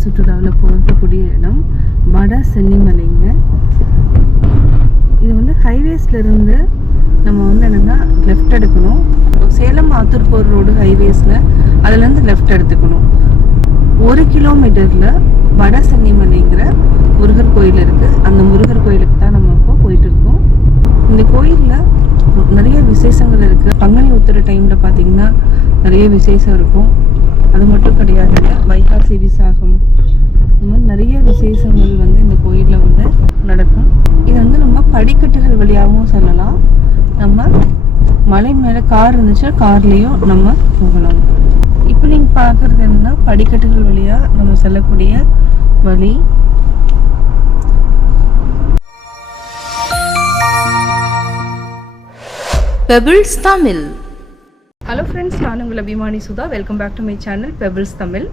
சுற்றுலாவில் போகக்கூடிய இடம் வட சென்னிமலைங்க. இது வந்து ஹைவேஸ்லேருந்து நம்ம வந்து என்னென்னா லெஃப்ட் எடுக்கணும். சேலம் ஆத்தூர் போகிற ரோடு ஹைவேஸில் அதுலேருந்து லெஃப்ட் எடுத்துக்கணும். ஒரு கிலோமீட்டரில் வட சென்னிமலைங்கிற முருகர் கோயில் இருக்குது அந்த முருகர் கோயிலுக்கு தான் நம்ம இப்போ போயிட்டுருக்கோம். இந்த கோயிலில் நிறைய விசேஷங்கள் இருக்குது பங்குனி உத்திர டைமில் பார்த்திங்கன்னா நிறைய விசேஷம் இருக்கும். அது மட்டும் கிடையாதுங்க வைகாசி விசாகம் இந்த மாதிரி நிறைய விசேஷங்கள் வந்து இந்த கோயிலில் வந்து நடக்கும். இது வந்து நம்ம படிக்கட்டுகள் வழியாகவும் செல்லலாம். நம்ம மலை மேலே கார் இருந்துச்சுன்னா கார்லேயும் நம்ம போகலாம். இப்போ நீங்கள் பார்க்குறது என்னன்னா படிக்கட்டுகள் வழியாக நம்ம செல்லக்கூடிய வழி. பெபிள்ஸ் தமிழ் ஹலோ ஃப்ரெண்ட்ஸ் நான் உங்கள் அபிமானி Sudha. Welcome back to my channel Pebbles Tamil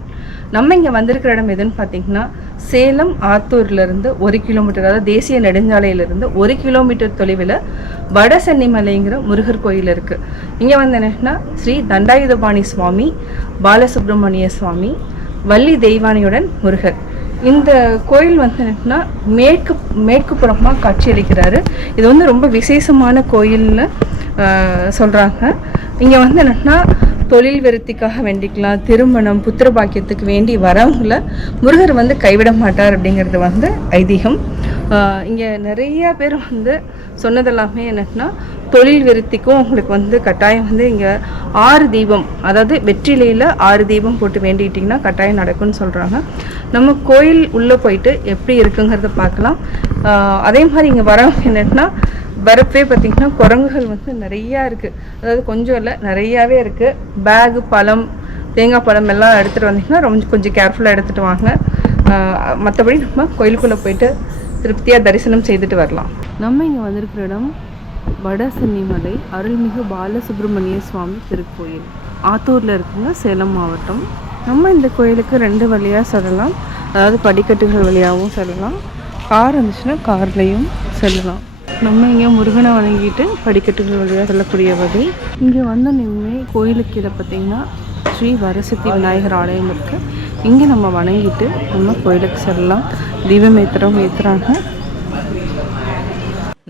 நம்ம இங்கே வந்திருக்கிற இடம் எதுன்னு பார்த்தீங்கன்னா சேலம் ஆத்தூர்லேருந்து ஒரு கிலோமீட்டர் அதாவது தேசிய நெடுஞ்சாலையிலேருந்து ஒரு கிலோமீட்டர் தொலைவில் வட சென்னிமலைங்கிற முருகர் கோயில் இருக்குது இங்கே வந்து என்னன்னா ஸ்ரீ தண்டாயுதபாணி சுவாமி பாலசுப்ரமணிய சுவாமி வள்ளி தெய்வானியுடன் முருகர். இந்த கோயில் வந்து என்னன்னா மேற்கு மேற்கு புறமாக காட்சியளிக்கிறாரு இது வந்து ரொம்ப விசேஷமான கோயில்னு சொல்கிறாங்க இங்கே வந்து என்னென்னா தொழில் விருத்திக்காக வேண்டிக்கலாம் திருமணம் புத்திர பாக்கியத்துக்கு வேண்டி வரவங்கள முருகர் வந்து கைவிட மாட்டார் அப்படிங்கிறது வந்து ஐதீகம். இங்கே நிறைய பேர் வந்து சொன்னதெல்லாமே என்னென்னா தொழில் விருத்திக்கும் உங்களுக்கு வந்து கட்டாயம் வந்து இங்கே ஆறு தீபம் அதாவது வெற்றிலையில் ஆறு தீபம் போட்டு வேண்டிக்கிட்டிங்கன்னா கட்டாயம் நடக்கும்னு சொல்கிறாங்க நம்ம கோயில் உள்ளே போயிட்டு எப்படி இருக்குங்கிறத பார்க்கலாம். அதே மாதிரி இங்கே வரவங்க என்னென்னா வரப்பே பார்த்தீங்கன்னா குரங்குகள் வந்து நிறையா இருக்குது அதாவது கொஞ்சம் இல்லை நிறையாவே இருக்குது பேகு பழம் தேங்காய் பழம் எல்லாம் எடுத்துகிட்டு வந்தீங்கன்னா ரொம்ப கொஞ்சம் கேர்ஃபுல்லாக எடுத்துகிட்டு வாங்க. மற்றபடி நம்ம கோயிலுக்குள்ளே போயிட்டு திருப்தியாக தரிசனம் செய்துட்டு வரலாம். நம்ம இங்கே வந்திருக்கிற இடம் வட சென்னிமலை அருள்மிகு பாலசுப்ரமணிய சுவாமி திருக்கோயில். ஆத்தூரில் இருக்குங்க சேலம் மாவட்டம். நம்ம இந்த கோயிலுக்கு ரெண்டு வழியாக செல்லலாம். அதாவது படிக்கட்டுகள் வழியாகவும் செல்லலாம். கார் இருந்துச்சுன்னா கார்லேயும் செல்லலாம். நம்ம இங்கே முருகனை வணங்கிட்டு படிக்கட்டுகள் வழியாக செல்லக்கூடிய வகை. இங்கே வந்த நின்று கோயிலுக்கு கீழே பார்த்தீங்கன்னா ஸ்ரீ வரசித்தி விநாயகர் ஆலயம் இருக்குது இங்கே நம்ம வணங்கிட்டு நம்ம கோயிலுக்கு செல்லலாம். தீபம் ஏற்றுறவங்க ஏற்றுறாங்க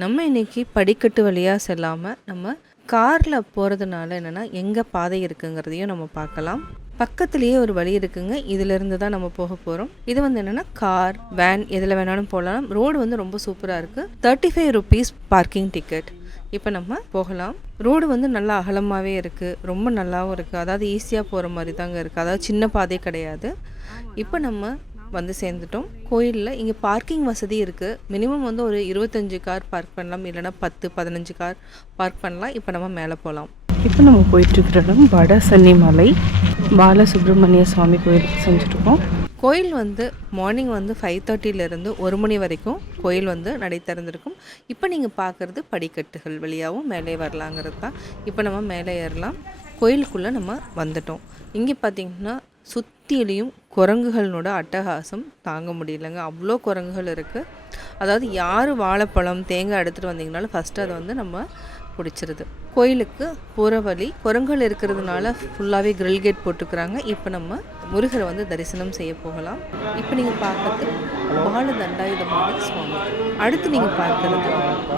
நம்ம இன்னைக்கு படிக்கட்டு வழியாக செல்லாமல் நம்ம காரில் போகிறதுனால என்னென்னா எங்கே பாதை இருக்குங்கிறதையும் நம்ம பார்க்கலாம். பக்கத்துலேயே ஒரு வழி இருக்குங்க. இதிலிருந்து தான் நம்ம போக போகிறோம் இது வந்து என்னென்னா கார் வேன் எதில் வேணாலும் போகலாம். ரோடு வந்து ரொம்ப சூப்பராக இருக்குது thirty five rupees parking ticket இப்போ நம்ம போகலாம். ரோடு வந்து நல்லா அகலமாகவே இருக்குது ரொம்ப நல்லாவும் இருக்குது அதாவது ஈஸியாக போகிற மாதிரி தாங்க இருக்குது அதாவது சின்ன பாதை கிடையாது. இப்போ நம்ம வந்து சேர்ந்துட்டோம். கோயிலில் இங்கே பார்க்கிங் வசதி இருக்குது மினிமம் வந்து ஒரு இருபத்தஞ்சு கார் பார்க் பண்ணலாம். இல்லைன்னா பத்து பதினஞ்சு கார் பார்க் பண்ணலாம். இப்போ நம்ம மேலே போகலாம். இப்போ நம்ம போயிட்டுருக்கிற இடம் வட சென்னிமலை பாலசுப்ரமணிய சுவாமி கோயிலுக்கு செஞ்சுருக்கோம் கோயில் வந்து மார்னிங் வந்து ஃபைவ் தேர்ட்டிலேருந்து ஒரு மணி வரைக்கும் கோயில் வந்து நடை திறந்திருக்கும். இப்போ நீங்கள் பார்க்குறது படிக்கட்டுகள் வழியாகவும் மேலே வரலாங்கிறது தான். இப்போ நம்ம மேலே ஏறலாம். கோயிலுக்குள்ளே நம்ம வந்துட்டோம். இங்கே பார்த்தீங்கன்னா சுற்றிலையும் குரங்குகளோட அட்டகாசம் தாங்க முடியலங்க. அவ்வளோ குரங்குகள் இருக்குது அதாவது யார் வாழைப்பழம் தேங்காய் எடுத்துகிட்டு வந்தீங்கனாலும் ஃபஸ்ட்டு அதை வந்து நம்ம பிடிச்சிருது. கோயிலுக்கு போகிற வழி குரங்கள் இருக்கிறதுனால ஃபுல்லாகவே கிரில் கேட் போட்டுக்கிறாங்க. இப்போ நம்ம முருகரை வந்து தரிசனம் செய்ய போகலாம். இப்போ நீங்கள் பார்க்கறது பால தண்டாயுதமான சுவாமி. அடுத்து நீங்கள் பார்க்கறது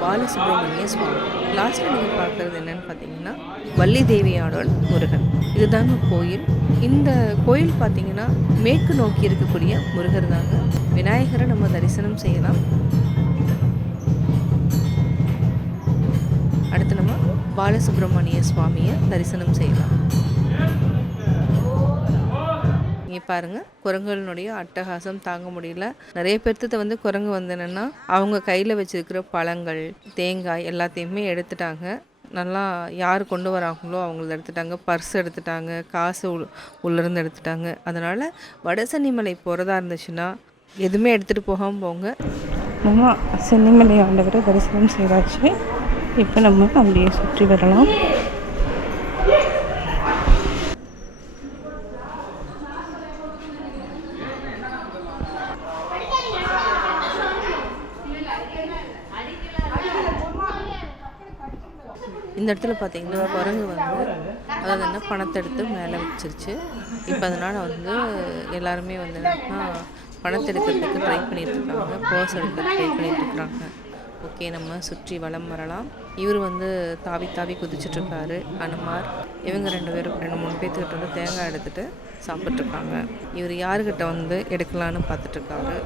பாலசுப்ரமணிய சுவாமி. லாஸ்ட்டில் நீங்கள் பார்க்கறது என்னன்னு பார்த்தீங்கன்னா வள்ளி தேவியானோட முருகன். இதுதாங்க கோயில். இந்த கோயில் பார்த்தீங்கன்னா மேற்கு நோக்கி இருக்கக்கூடிய முருகர் தாங்க. விநாயகரை நம்ம தரிசனம் செய்யலாம். பாலசுப்ரமணிய சுவாமியை தரிசனம் செய்யலாம். இங்கே பாருங்க குரங்குகளினுடைய அட்டகாசம் தாங்க முடியல. நிறைய பேர்த்த வந்து குரங்கு வந்து என்னென்னா அவங்க கையில் வச்சிருக்கிற பழங்கள் தேங்காய் எல்லாத்தையுமே எடுத்துட்டாங்க. நல்லா யார் கொண்டு வராங்களோ அவங்கள எடுத்துட்டாங்க. பர்ஸ் எடுத்துட்டாங்க காசு உள் உள்ளேருந்து எடுத்துட்டாங்க. அதனால் வடசென்னிமலை போகிறதா இருந்துச்சுன்னா எதுவுமே எடுத்துகிட்டு போகாமல் போங்க. நம்ம சென்னிமலை ஆண்டவரை தரிசனம் செய்தாச்சு இப்போ நம்ம அப்படியே சுற்றி வரலாம். இந்த இடத்துல பார்த்தீங்கன்னா குரங்கு வந்து அதாவது என்ன பணத்தை எடுத்து மேலே வச்சிருச்சு. இப்போ அதனால் வந்து எல்லாருமே வந்து என்னன்னா பணத்தை எடுக்கிறதுக்கு ட்ரை பண்ணிகிட்ருக்காங்க பர்ஸ் எடுக்கிறதுக்கு ட்ரை பண்ணிகிட்ருக்குறாங்க ஓகே நம்ம சுற்றி வளம் வரலாம். இவர் வந்து தாவி தாவி குதிச்சிட்ருக்காரு அனுமார். இவங்க ரெண்டு பேரும் ரெண்டு மூணு பேர்த்துக்கிட்ட வந்து தேங்காய் எடுத்துகிட்டு சாப்பிட்ருக்காங்க. இவர் யாருக்கிட்ட வந்து எடுக்கலான்னு பார்த்துட்ருக்காரு?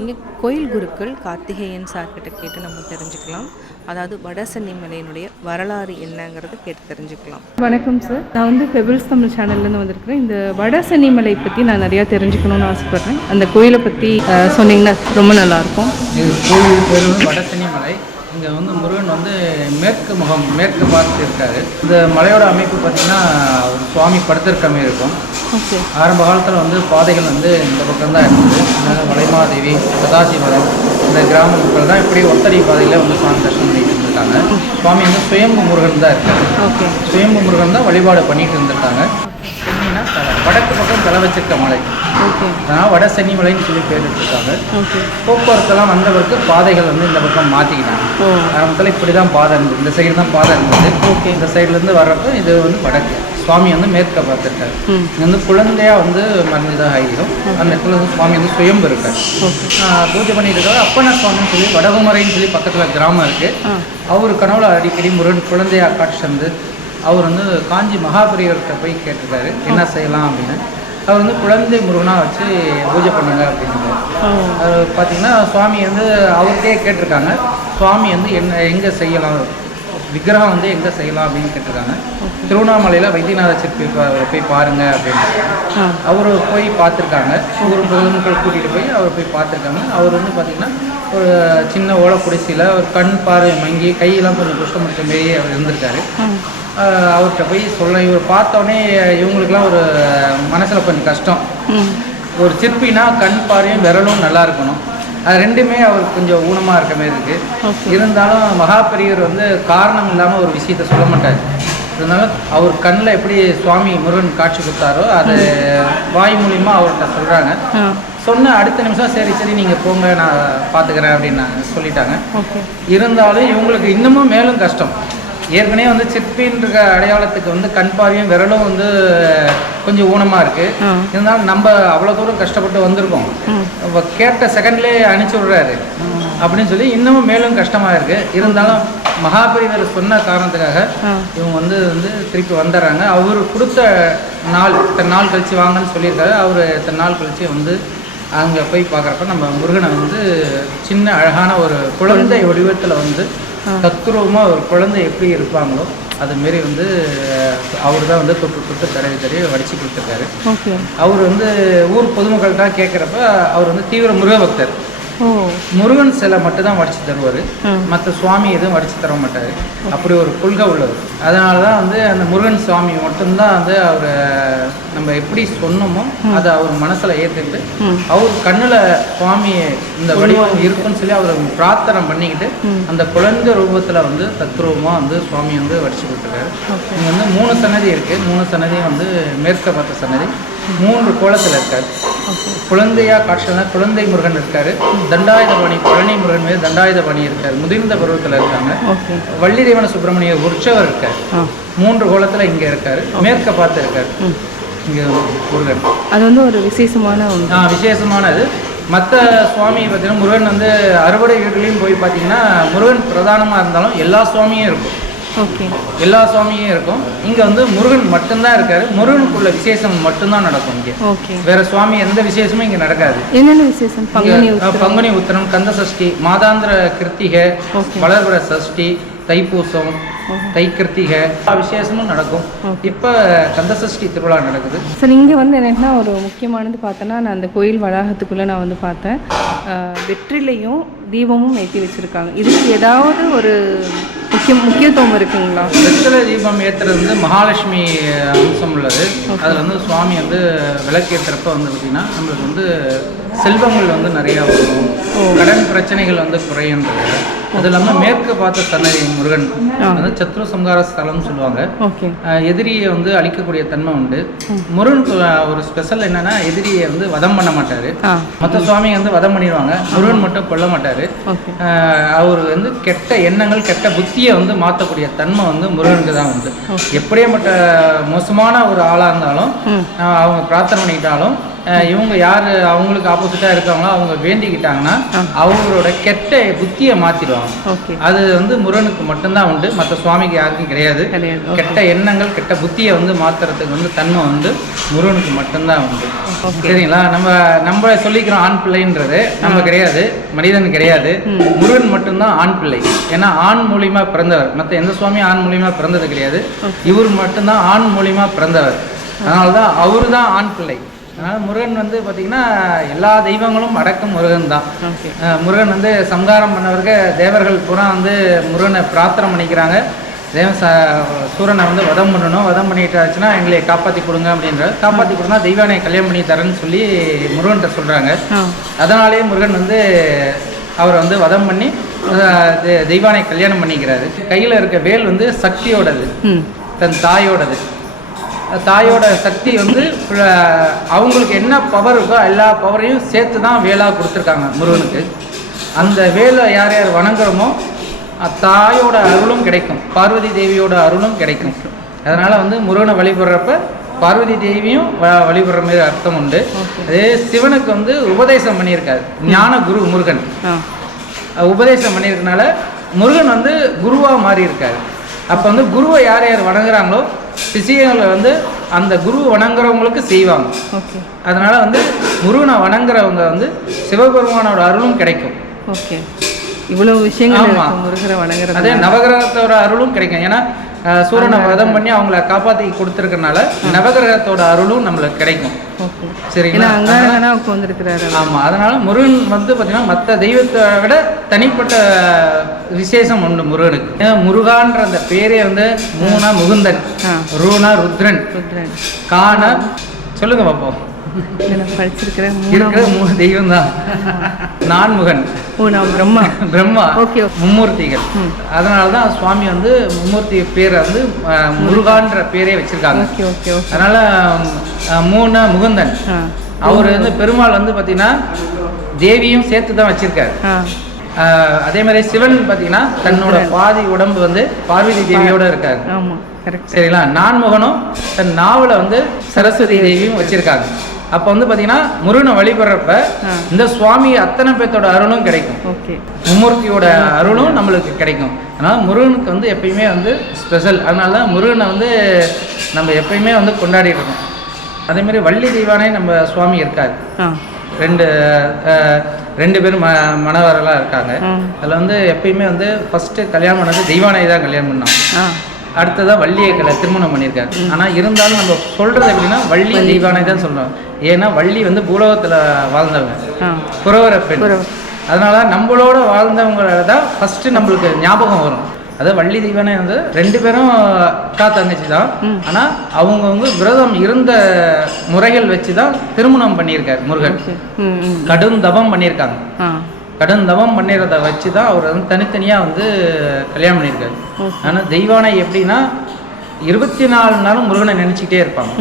இங்கே கோயில் குருக்கள் கார்த்திகேயன் சார்கிட்ட கேட்டு நம்ம தெரிஞ்சுக்கலாம். அதாவது வடசென்னை மலையினுடைய வரலாறு என்னங்கிறத கேட்டு தெரிஞ்சுக்கலாம். வணக்கம் சார். நான் வந்து பெபிள்ஸ் தமிழ் சேனல்லேருந்து வந்திருக்கிறேன். இந்த வட சென்னிமலை பற்றி நான் நிறையா தெரிஞ்சுக்கணும்னு ஆசைப்பட்றேன். அந்த கோயிலை பற்றி சொன்னீங்கன்னா ரொம்ப நல்லாயிருக்கும் கோயில் இங்கே வந்து முருகன் வந்து மேற்கு முகம் மேற்கு பார்த்து இருக்காரு. இந்த மலையோட அமைப்பு பார்த்திங்கன்னா ஒரு சுவாமி படுத்திருக்க மாதிரி இருக்கும் ஆரம்ப காலத்தில் வந்து பாதைகள் வந்து இந்த பக்கம் தான் இருந்தது மலைமாதேவி சதாசிவரம் இந்த கிராம மக்கள் தான் இப்படி ஒத்தடி பாதையில் வந்து சுவாமி தரிசனம் பண்ணிட்டு இருந்திருக்காங்க. சுவாமி வந்து சுயம்பு முருகன் தான் இருக்காரு. சுயம்பு முருகன் தான் வழிபாடு பண்ணிட்டு இருந்திருக்காங்க. வடக்கு பக்கம் தலை வச்சிருக்க மலை அதனால் வட சென்னி மலைன்னு சொல்லி பேர் வச்சிருக்காங்க. போக்குவரத்தெல்லாம் வந்தவருக்கு பாதைகள் வந்து இந்த பக்கம் மாற்றிக்கிட்டாங்க ஆரம்பத்தில் இப்படி தான் பாதை இருந்தது. இந்த சைடு தான் பாதை இருந்தது. ஓகே. இந்த சைட்லேருந்து வர்றப்ப இது வந்து வடக்கு. சுவாமி வந்து மேற்க பார்த்துருக்காரு இங்கே வந்து குழந்தையா வந்து மறைஞ்சதாக ஆகிடும் அந்த இடத்துல வந்து சுவாமி வந்து சுயம்பு இருக்கார். பூஜை பண்ணிட்டு இருக்காரு. அப்பன சுவாமின்னு சொல்லி வடகுமரைன்னு சொல்லி பக்கத்தில் கிராமம் இருக்குது அவர் கனவுல அடிக்கடி முருகன் குழந்தையா காட்சி தந்து அவர் வந்து காஞ்சி மகாபெரியவர்கிட்ட போய் கேட்டிருக்காரு என்ன செய்யலாம்? அப்படின்னு. அவர் வந்து குழந்தை முருகனாக வச்சு பூஜை பண்ணுங்க அப்படின்னு அது பார்த்தீங்கன்னா சுவாமி வந்து அவர்கிட்டயே கேட்டிருக்காங்க. சுவாமி வந்து என்ன எங்கே செய்யலாம்? விக்கிரகம் வந்து எங்கே செய்யலாம் அப்படின்னு கேட்டிருக்காங்க. திருவண்ணாமலையில் வைத்தியநாத சிற்பி போய் பாருங்க அப்படின்னு. அவர் போய் பார்த்துருக்காங்க ஊர் பொதுமக்கள் கூட்டிகிட்டு போய் அவர் போய் பார்த்துருக்காங்க அவர் வந்து பார்த்திங்கன்னா ஒரு சின்ன ஓலக்குடிசையில் ஒரு கண் பார்வை மங்கி கையெல்லாம் கொஞ்சம் குஷ்டமுட்ட மாரி அவர் இருந்திருக்காரு. அவர்கிட்ட போய் சொல்ல இவர் பார்த்தோன்னே இவங்களுக்குலாம் ஒரு மனசில் கொஞ்சம் கஷ்டம். ஒரு சிற்பினா கண் பார்வையும் விரலும் நல்லா இருக்கணும். அது ரெண்டுமே அவருக்கு கொஞ்சம் ஊனமாக இருக்க மாதிரி இருக்கு. Okay. இருந்தாலும் மகாபெரியவர் வந்து காரணம் இல்லாமல் ஒரு விஷயத்த சொல்ல மாட்டார். இருந்தாலும் அவர் கண்ணில் எப்படி சுவாமி முருகன் காட்சி கொடுத்தாரோ அது வாய் மூலியமா அவர்கிட்ட சொல்கிறாங்க சொன்ன அடுத்த நிமிஷம் சரி சரி நீங்கள் போங்க நான் பார்த்துக்கிறேன் அப்படின்னு சொல்லிட்டாங்க. இருந்தாலும் இவங்களுக்கு இன்னமும் மேலும் கஷ்டம். ஏற்கனவே வந்து சிற்பின்ற அடையாளத்துக்கு வந்து கண் பார்வையும் விரலும் வந்து கொஞ்சம் ஊனமாக இருக்குது இருந்தாலும் நம்ம அவ்வளோ தூரம் கஷ்டப்பட்டு வந்திருக்கோம். கேட்ட செகண்ட்லேயே அனுப்பிச்சி விட்றாரு. அப்படின்னு சொல்லி இன்னமும் மேலும் கஷ்டமாக இருக்குது இருந்தாலும் மகாபரிவர் சொன்ன காரணத்துக்காக இவங்க வந்து வந்து திருப்பி வந்துடுறாங்க. அவர் கொடுத்த நாள் இத்தனை நாள் கழித்து வாங்கன்னு சொல்லியிருக்காரு. அவர் இத்தனை நாள் கழித்து வந்து அங்கே போய் பார்க்குறப்ப நம்ம முருகனை வந்து சின்ன அழகான ஒரு குழந்தை வடிவத்தில் வந்து தத்துரூபமாக ஒரு குழந்தை எப்படி இருப்பாங்களோ அது மாரி வந்து அவர் தான் வந்து தொட்டு தொட்டு தடவி தடவி வடிச்சு கொடுத்துருக்காரு. அவர் வந்து ஊர் பொதுமக்கள்கிட்ட கேட்குறப்ப அவர் வந்து தீவிர முருக பக்தர். முருகன் சிலை மட்டும் தான் வடிச்சு தருவார். மற்ற சுவாமி எதுவும் வடிச்சு தர மாட்டார். அப்படி ஒரு கொள்கை உள்ளவர் அதனால தான் வந்து அந்த முருகன் சுவாமி மட்டும்தான் வந்து அவர் நம்ம எப்படி சொன்னோமோ அதை அவர் மனசில் ஏற்றுக்கிட்டு ம். அவர் கண்ணில் சுவாமி இந்த வடிவம் இருக்குன்னு சொல்லி அவர் பிரார்த்தனை பண்ணிக்கிட்டு. அந்த குழந்தை ரூபத்தில் வந்து தத்ரூபமாக வந்து சுவாமி வந்து வடிச்சு கொடுத்துருக்காரு. ஓகே. இங்கே வந்து மூணு சன்னதி இருக்குது மூணு சன்னதியும் வந்து மேற்க பார்த்த சன்னதி. மூன்று கோலத்தில் இருக்கார். குழந்தையா காட்சினா குழந்தை முருகன் இருக்காரு. தண்டாயுதபாணி பழனி முருகன் மீது தண்டாயுதபாணி இருக்கார். முதிர்ந்த பருவத்தில் இருக்காங்க. வள்ளி தேவன சுப்பிரமணிய உற்சவர் இருக்கார். மூன்று கோலத்தில் இங்கே இருக்காரு. மேற்க பார்த்து இருக்காரு. இங்கே முருகன் அது வந்து ஒரு விசேஷமான ஒன்று. விசேஷமானது. மற்ற சுவாமி பார்த்தீங்கன்னா முருகன் வந்து அறுவடை வீடுலையும் போய் பார்த்தீங்கன்னா முருகன் பிரதானமாக இருந்தாலும் எல்லா சுவாமியும் இருக்கும். ஓகே. எல்லா சுவாமியும் இருக்கும். இங்கே வந்து முருகன் மட்டும்தான் இருக்காரு. முருகனுக்குள்ள விசேஷம் மட்டும்தான் நடக்கும் இங்கே. ஓகே. வேற சுவாமி எந்த விசேஷமும் இங்கே நடக்காது. என்னென்ன விசேஷம்? பங்குனி உத்திரம். கந்த சஷ்டி மாதாந்திர கிருத்திகை. வளர்பிற சஷ்டி தைப்பூசம் தை கிருத்திகை எல்லா விசேஷமும் நடக்கும். இப்போ கந்த சஷ்டி திருவிழா நடக்குது. சார் இங்கே வந்து என்னன்னா ஒரு முக்கியமானது பார்த்தோன்னா நான் அந்த கோயில் வளாகத்துக்குள்ளே நான் வந்து பார்த்தேன். வெற்றிலையும் தீபமும் ஏற்றி வச்சுருக்காங்க. இதுக்கு ஏதாவது ஒரு முக்கிய முக்கியத்துவம் இருக்குங்களா? வெற்றிலை தீபம் ஏற்றுறது வந்து மகாலட்சுமி அம்சம் உள்ளது. அதில் வந்து சுவாமி வந்து விளக்கேற்றுறப்ப வந்து பார்த்திங்கன்னா நம்மளுக்கு வந்து செல்வங்கள் வந்து நிறையா வரும். கடன் பிரச்சனைகள் வந்து குறையுன்றது அது இல்லாமல் மேற்கு பார்த்த சன்னதி முருகன் அது சத்ரு சம்ஹார ஸ்தலம்னு சொல்லுவாங்க. எதிரியை வந்து அழிக்கக்கூடிய தன்மை உண்டு. முருகனுக்கு ஒரு ஸ்பெஷல் என்னன்னா எதிரியை வந்து வதம் பண்ண மாட்டாரு. மற்ற சுவாமி வந்து வதம் பண்ணிடுவாங்க. முருகன் மட்டும் கொல்ல மாட்டாரு. அவர் வந்து கெட்ட எண்ணங்கள் கெட்ட புத்தியை வந்து மாற்றக்கூடிய தன்மை வந்து முருகனுக்கு தான் உண்டு. எப்படியாப்பட்ட மோசமான ஒரு ஆளாக இருந்தாலும் அவங்க பிரார்த்தனை பண்ணிக்கிட்டாலும் அஹ் இவங்க யார் அவங்களுக்கு ஆப்போசிட்டாக இருக்காங்களோ அவங்க வேண்டிக்கிட்டாங்கன்னா அவங்களோட கெட்ட புத்தியை மாற்றிடுவாங்க அது வந்து முருகனுக்கு மட்டும்தான் உண்டு மற்ற சுவாமிக்கு யாருக்கும் கிடையாது. கெட்ட எண்ணங்கள் கெட்ட புத்தியை வந்து மாத்துறதுக்கு வந்து தன்மை வந்து முருகனுக்கு மட்டும்தான் உண்டு. சரிங்களா? நம்ம நம்ம சொல்லிக்கிறோம் ஆண் பிள்ளைன்றது நம்ம கிடையாது மனிதன் கிடையாது. முருகன் மட்டும்தான் ஆண் பிள்ளை. ஏன்னா ஆண் மூலியமா பிறந்தவர். மற்ற எந்த சுவாமியும் ஆண் மூலியமா பிறந்தது கிடையாது. இவர் மட்டும்தான் ஆண் மூலியமா பிறந்தவர். அதனால தான் அவரு தான் ஆண் பிள்ளை. அதனால முருகன் வந்து பார்த்தீங்கன்னா எல்லா தெய்வங்களும் அடக்கம் முருகன் தான். முருகன் வந்து சம்ஹாரம் பண்ணவருக்கு தேவர்கள் பூரா வந்து முருகனை பிரார்த்தனை பண்ணிக்கிறாங்க. தேவ ச சூரனை வந்து வதம் பண்ணணும். வதம் பண்ணிட்டாச்சுன்னா எங்களை காப்பாற்றி கொடுங்க அப்படின்ற காப்பாற்றி கொடுத்தா தெய்வானை கல்யாணம் பண்ணி தரேன்னு சொல்லி முருகன்கிட்ட சொல்கிறாங்க அதனாலேயே முருகன் வந்து அவரை வந்து வதம் பண்ணி தெய்வானை கல்யாணம் பண்ணிக்கிறாரு. கையில் இருக்க வேல் வந்து சக்தியோடது. தன் தாயோடது. தாயோட சக்தி வந்து அவங்களுக்கு என்ன பவர் இருக்கோ எல்லா பவரையும் சேர்த்து தான் வேலாக கொடுத்துருக்காங்க முருகனுக்கு. அந்த வேலை யார் யார் வணங்குறோமோ தாயோட அருளும் கிடைக்கும். பார்வதி தேவியோட அருளும் கிடைக்கும். அதனால் வந்து முருகனை வழிபடுறப்ப பார்வதி தேவியும் வழிபடுற மாதிரி அர்த்தம் உண்டு. அதே சிவனுக்கு வந்து உபதேசம் பண்ணியிருக்காரு. ஞான குரு முருகன். உபதேசம் பண்ணியிருக்கனால முருகன் வந்து குருவாக மாறி இருக்காரு அப்போ வந்து குருவை யார் யார் வணங்குறாங்களோ சிஷியங்களை வந்து அந்த குரு வணங்குறவங்களுக்கு செய்வாங்க. ஓகே. அதனால வந்து முருகனை வணங்குறவங்க வந்து சிவபெருமானோட அருளும் கிடைக்கும். ஓகே. இவ்வளவு விஷயங்கள் முருகரை வணங்குறது அதே நவகிரகத்தோட அருளும் கிடைக்கும். ஏன்னா சூரனை வதம் பண்ணி அவங்கள காப்பாற்றி கொடுத்துருக்கனால நவகிரகத்தோட அருளும் நம்மளுக்கு கிடைக்கும். சரிங்களா? உட்காந்துருக்கிறாரு ஆமாம் அதனால முருகன் வந்து பார்த்தீங்கன்னா மற்ற தெய்வத்தை விட தனிப்பட்ட விசேஷம் உண்டு முருகனுக்கு. முருகான்ற அந்த பேரே வந்து மூணா முகுந்தன் ரூனா ருத்ரன். ருத்ரன். காண சொல்லுங்க பாப்போம். படிச்சிருக்கிறேன் இருக்கிற மூணு தெய்வம் தான் நான்முகன். ஓ நான் பிரம்மா. பிரம்மா. ஓகே மும்மூர்த்திகள். அதனால தான் சுவாமி வந்து மும்மூர்த்தி பேரை வந்து முருகான்ற பேரே வச்சிருக்காங்க. ஓகே ஓகே அதனால மூணு முகுந்தன். அவர் வந்து பெருமாள் வந்து பார்த்தீங்கன்னா தேவியும் சேர்த்து தான் வச்சிருக்காரு அதே மாதிரி சிவன் பார்த்தீங்கன்னா தன்னோட பாதி உடம்பு வந்து பார்வதி தேவியோட இருக்காரு. சரிங்களா? நான்முகனும் தன் நாவல வந்து சரஸ்வதி தேவியும் வச்சிருக்காங்க. அப்போ வந்து பார்த்தீங்கன்னா முருகனை வழிபடுறப்ப. இந்த சுவாமி அத்தனை பேர்த்தோட அருளும் கிடைக்கும். ஓகே. மும்மூர்த்தியோட அருளும் நம்மளுக்கு கிடைக்கும். அதனால் முருகனுக்கு வந்து எப்பயுமே வந்து ஸ்பெஷல் அதனால தான் முருகனை வந்து நம்ம எப்பயுமே வந்து கொண்டாடிட்டு இருக்கோம். அதே மாதிரி வள்ளி தெய்வானே நம்ம சுவாமி இருக்காரு. ஆ. ரெண்டு ரெண்டு பேரும் ம மணவரெல்லாம் இருக்காங்க. அதில் வந்து எப்பயுமே வந்து ஃபஸ்ட்டு கல்யாணம் பண்ணது தெய்வானை தான் கல்யாணம் பண்ணோம். ஆ. அடுத்ததாக வள்ளியை திருமணம் பண்ணியிருக்காரு. ஆனால் இருந்தாலும் நம்ம சொல்கிறது எப்படின்னா வள்ளி தெய்வானை தான் சொல்கிறோம் ஏன்னா வள்ளி வந்து பூலோகத்தில் வாழ்ந்தவங்க. ஆ. புறவர பெண். அதனால நம்மளோட வாழ்ந்தவங்கள தான் ஃபஸ்ட்டு நம்மளுக்கு ஞாபகம் வரும். அதாவது வள்ளி தெய்வானை வந்து ரெண்டு பேரும் அக்கா தங்கச்சி தான். ஆனால் அவங்க வந்து விரதம் இருந்த முறைகள் வச்சு தான் திருமணம் பண்ணியிருக்காரு முருகன். கடும் தவம் பண்ணியிருக்காங்க. கடும் தவம் பண்ணிடுறத வச்சு தான் அவர் வந்து தனித்தனியாக வந்து கல்யாணம் பண்ணியிருக்காரு. ஆனால் தெய்வானை எப்படின்னா இருபத்தி நாலு நாளும் முருகனை நினச்சிக்கிட்டே இருப்பாங்க.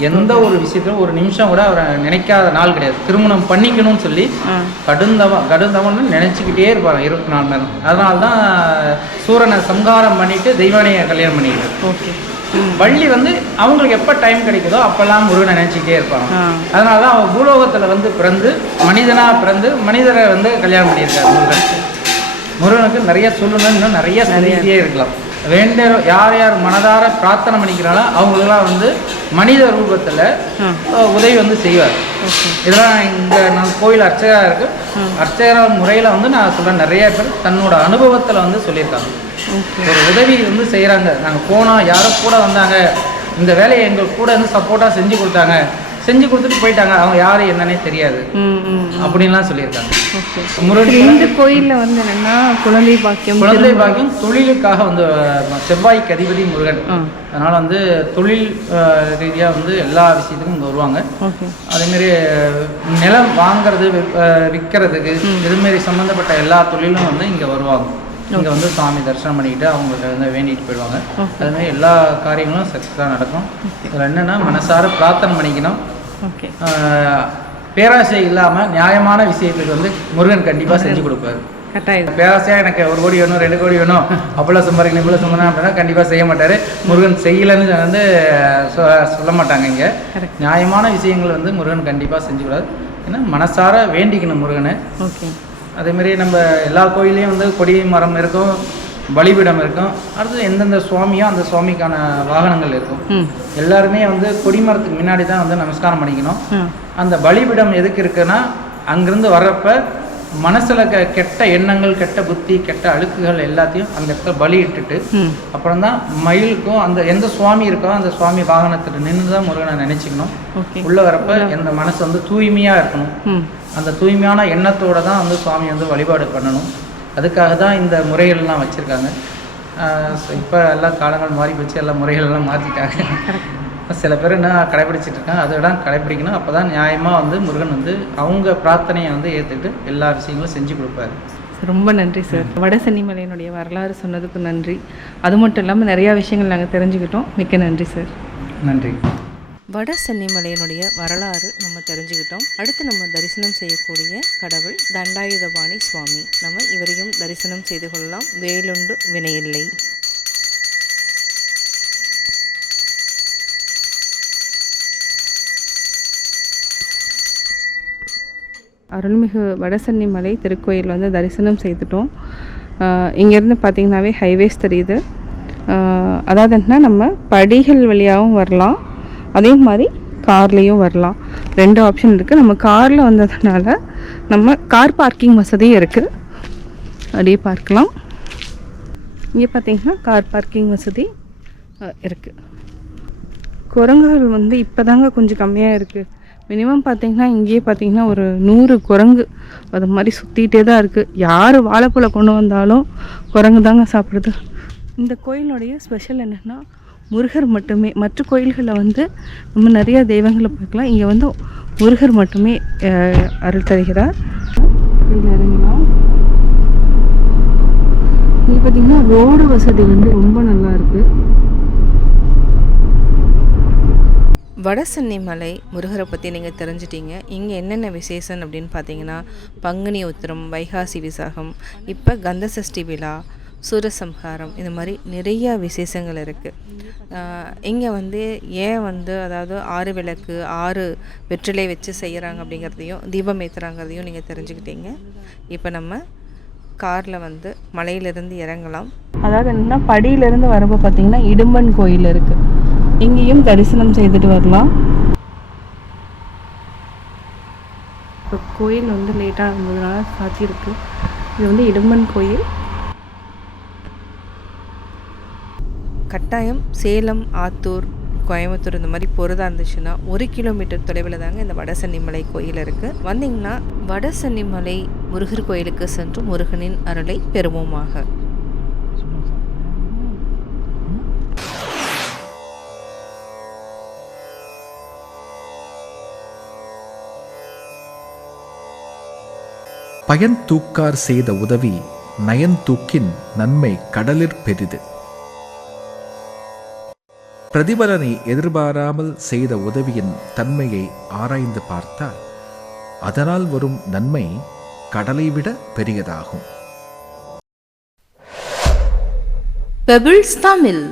எந்த ஒரு விஷயத்திலும் ஒரு நிமிஷம் கூட அவரை நினைக்காத நாள் கிடையாது. திருமணம் பண்ணிக்கணும்னு சொல்லி ஆ. கடுந்தவம் கடுந்தவம்னு நினச்சிக்கிட்டே இருப்பாங்க இருபத்தி நாலு நேரம் அதனால தான் சூரனை சம்ஹாரம் பண்ணிட்டு தெய்வானையை கல்யாணம் பண்ணிக்கிட்டு. வள்ளி வந்து அவங்களுக்கு எப்போ டைம் கிடைக்குதோ அப்போல்லாம் முருகனை நினச்சிக்கிட்டே இருப்பாங்க. அதனால தான் அவன் பூலோகத்தில் வந்து பிறந்து மனிதனாக பிறந்து மனிதரை வந்து கல்யாணம் பண்ணியிருக்காரு முருகன். முருகனுக்கு நிறைய சொல்லணும் இன்னும் நிறைய சொல்லிக்கிட்டே இருக்கலாம். வேண்ட யார் யார் மனதார பிரார்த்தனை பண்ணிக்கிறாங்களோ அவங்களுக்கெல்லாம் வந்து மனித ரூபத்தில் உதவி வந்து செய்வார். இதெல்லாம் இங்கே நான் கோயில் அர்ச்சகராக இருக்கு. அர்ச்சகர் முறையில் வந்து நான் சொல்கிறேன் நிறைய பேர் தன்னோட அனுபவத்தில் வந்து சொல்லியிருக்காங்க. ஒரு உதவி வந்து செய்கிறாங்க நாங்கள் போனோம் யாரோ கூட வந்தாங்க. இந்த வேலையை எங்களுக்கு கூட வந்து சப்போர்ட்டாக செஞ்சு கொடுத்தாங்க. செஞ்சு கொடுத்துட்டு போயிட்டாங்க. அவங்க யாரு என்னன்னே தெரியாது. அப்படின்லாம் சொல்லியிருக்காங்க. இந்த கோயிலில் வந்து என்னன்னா குழந்தை பாக்கியம் குழந்தை பாக்கியம் தொழிலுக்காக வந்து செவ்வாய்க்கு அதிபதி முருகன். அதனால வந்து தொழில் அஹ், ரீதியா வந்து எல்லா விஷயத்துக்கும் இங்கே வருவாங்க. அதேமாரி நிலம் வாங்குறது விற்கிறதுக்கு இதுமாரி சம்மந்தப்பட்ட எல்லா தொழிலும் வந்து இங்கே வருவாங்க. இங்கே வந்து சாமி தரிசனம் பண்ணிக்கிட்டு அவங்கள்ட்ட வந்து வேண்டிட்டு போயிடுவாங்க. அதுமாதிரி எல்லா காரியங்களும் சக்ஸஸாக நடக்கும். இதில் என்னென்னா மனசார பிரார்த்தனை பண்ணிக்கணும். பேராசை இல்லாமல் நியாயமான விஷயத்துக்கு வந்து முருகன் கண்டிப்பாக செஞ்சு கொடுப்பாரு. கட்டாயம். பேராசையாக எனக்கு ஒரு கோடி வேணும் ரெண்டு கோடி வேணும் அப்பெல்லாம் சம்பாதிக்கணும் இவ்வளோ சம்பாதிக்கணும் அப்படின்னா கண்டிப்பாக செய்ய மாட்டார். முருகன் செய்யலைன்னு வந்து சொல்ல மாட்டாங்க இங்கே. நியாயமான விஷயங்கள் வந்து முருகன் கண்டிப்பாக செஞ்சு கூடாது ஏன்னா மனசார வேண்டிக்கணும் முருகனை. ஓகே அதேமாரி நம்ம எல்லா கோயிலையும் வந்து கொடி மரம் இருக்கும் பலிபீடம் இருக்கும். அடுத்து எந்தெந்த சுவாமியோ அந்த சுவாமிக்கான வாகனங்கள் இருக்கும். எல்லாருமே வந்து கொடிமரத்துக்கு முன்னாடி தான் வந்து நமஸ்காரம் பண்ணிக்கணும். அந்த பலிபீடம் எதுக்கு இருக்குன்னா அங்கிருந்து வர்றப்ப மனசில் க கெட்ட எண்ணங்கள் கெட்ட புத்தி கெட்ட அழுக்குகள் எல்லாத்தையும் அந்த இடத்துல பலி இட்டுட்டு அப்புறம் தான் மயிலுக்கும் அந்த எந்த சுவாமி இருக்கோ அந்த சுவாமி வாகனத்தில் நின்று தான் முருகனை நினச்சிக்கணும். உள்ளே வரப்ப எந்த மனசு வந்து தூய்மையாக இருக்கணும். அந்த தூய்மையான எண்ணத்தோட தான் வந்து சுவாமி வந்து வழிபாடு பண்ணணும். அதுக்காக தான் இந்த முறைகள்லாம் வச்சுருக்காங்க. இப்போ எல்லாம் காலங்கள் மாறி போச்சு. எல்லா முறைகள்லாம் மாற்றிட்டாங்க சில பேர் என்ன கடைபிடிச்சிட்டு இருக்காங்க. அதெல்லாம் கடைபிடிக்கணும். அப்போ தான் நியாயமாக வந்து முருகன் வந்து அவங்க பிரார்த்தனையை வந்து ஏற்றுக்கிட்டு எல்லா விஷயங்களும் செஞ்சு கொடுப்பாரு. ரொம்ப நன்றி சார். வடசென்னிமலையினுடைய வரலாறு சொன்னதுக்கு நன்றி. அது மட்டும் இல்லாமல் நிறையா விஷயங்கள் நாங்கள் தெரிஞ்சுக்கிட்டோம். மிக்க நன்றி சார். நன்றி. வட சென்னிமலையினுடைய வரலாறு நம்ம தெரிஞ்சுக்கிட்டோம். அடுத்து நம்ம தரிசனம் செய்யக்கூடிய கடவுள் தண்டாயுதபாணி சுவாமி. நம்ம இவரையும் தரிசனம் செய்து கொள்ளலாம். வேலுண்டு வினையில்லை. அருள்மிகு வடசென்னிமலை திருக்கோயில் வந்து தரிசனம் செய்துட்டோம். இங்கேருந்து பார்த்திங்கனாவே ஹைவேஸ் தெரியுது. அதாவது என்னன்னா நம்ம படிகள் வழியாகவும் வரலாம். அதே மாதிரி கார்லேயும் வரலாம். ரெண்டு ஆப்ஷன் இருக்குது நம்ம காரில் வந்ததுனால நம்ம கார் பார்க்கிங் வசதியும் இருக்குது அப்படியே பார்க்கலாம். இங்கே பார்த்தீங்கன்னா கார் பார்க்கிங் வசதி இருக்குது குரங்குகள் வந்து இப்போ தாங்க கொஞ்சம் கம்மியாக இருக்குது மினிமம் பார்த்திங்கன்னா இங்கேயே பார்த்தீங்கன்னா ஒரு நூறு குரங்கு அது மாதிரி சுற்றிகிட்டே தான் இருக்குது யார் வாழைப்பழம் கொண்டு வந்தாலும் குரங்கு தாங்க சாப்பிடுது. இந்த கோயிலுடைய ஸ்பெஷல் என்னென்னா முருகர் மட்டுமே மற்ற கோயில்களில் வந்து நம்ம நிறைய தெய்வங்களை பார்க்கலாம். இங்கே வந்து முருகர் மட்டுமே அருள் தருகிறார். இறங்கலாம் இங்கே பார்த்தீங்கன்னா ரோடு வசதி வந்து ரொம்ப நல்லா இருக்குது வடசென்னிமலை முருகரை பற்றி நீங்கள் தெரிஞ்சிட்டீங்க. இங்கே என்னென்ன விசேஷம் அப்படின்னு பார்த்தீங்கன்னா பங்குனி உத்திரம் வைகாசி விசாகம் இப்போ கந்த சஷ்டி விழா சூரசம்ஹாரம் இந்த மாதிரி நிறைய விசேஷங்கள் இருக்குது இங்கே வந்து ஏன் வந்து அதாவது ஆறு விளக்கு ஆறு வெற்றிலை வச்சு செய்கிறாங்க அப்படிங்கிறதையும் தீபம் ஏற்றுறாங்கிறதையும் நீங்கள் தெரிஞ்சுக்கிட்டீங்க. இப்போ நம்ம காரில் வந்து மலையிலிருந்து இறங்கலாம். அதாவது என்னன்னா படியிலேருந்து வரப்போ பார்த்தீங்கன்னா இடும்பன் கோயில் இருக்குது இங்கேயும் தரிசனம் செய்துட்டு வரலாம். இப்போ கோயில் வந்து லேட்டாக இருந்ததுனால சாத்தியிருக்கு. இது வந்து இடும்பன் கோயில். கட்டாயம் சேலம் ஆத்தூர் கோயம்புத்தூர் இந்த மாதிரி பொருதாக இருந்துச்சுன்னா ஒரு கிலோமீட்டர் தொலைவில் தாங்க இந்த வடசென்னிமலை கோயில் இருக்குது வந்தீங்கன்னா வடசென்னிமலை முருகர் கோயிலுக்கு சென்று முருகனின் அருளை பெறுவோமாக. பயன் தூக்கார் செய்த உதவி நயன் தூக்கின் நன்மை கடலிற் பெரிது. பிரதிபலனை எதிர்பாராமல் செய்த உதவியின் தன்மையை ஆராய்ந்து பார்த்தால் அதனால் வரும் நன்மை கடலை விட பெரியதாகும். பெபிள்ஸ் தமிழ்